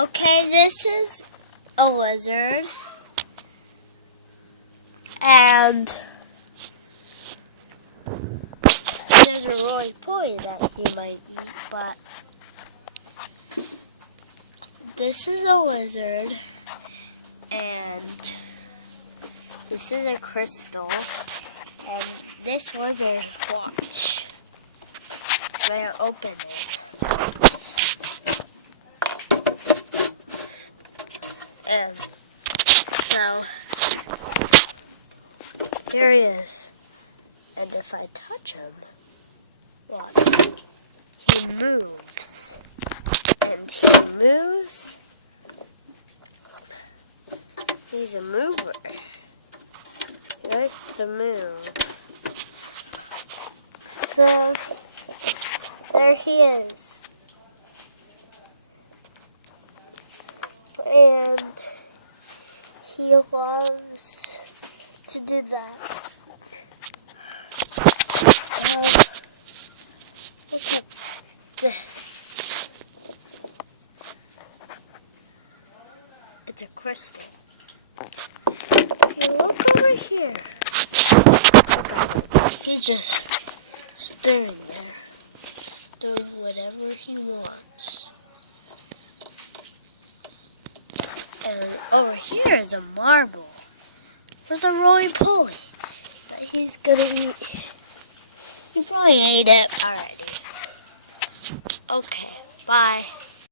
Okay, this is a lizard. And there's a roly-poly that he might eat, but this is a lizard, and this is a crystal, and this lizard, watch. I'm going to open it. And now, here he is. And if I touch him, watch, he moves. And he moves. He's a mover. He likes to move. So, there he is. And he loves to do that. So, look at this. It's a crystal. If you look over here, he's just stirring there, doing whatever he wants. And over here is a marble with a roly-poly that he's gonna eat. He probably ate it already. Okay, bye.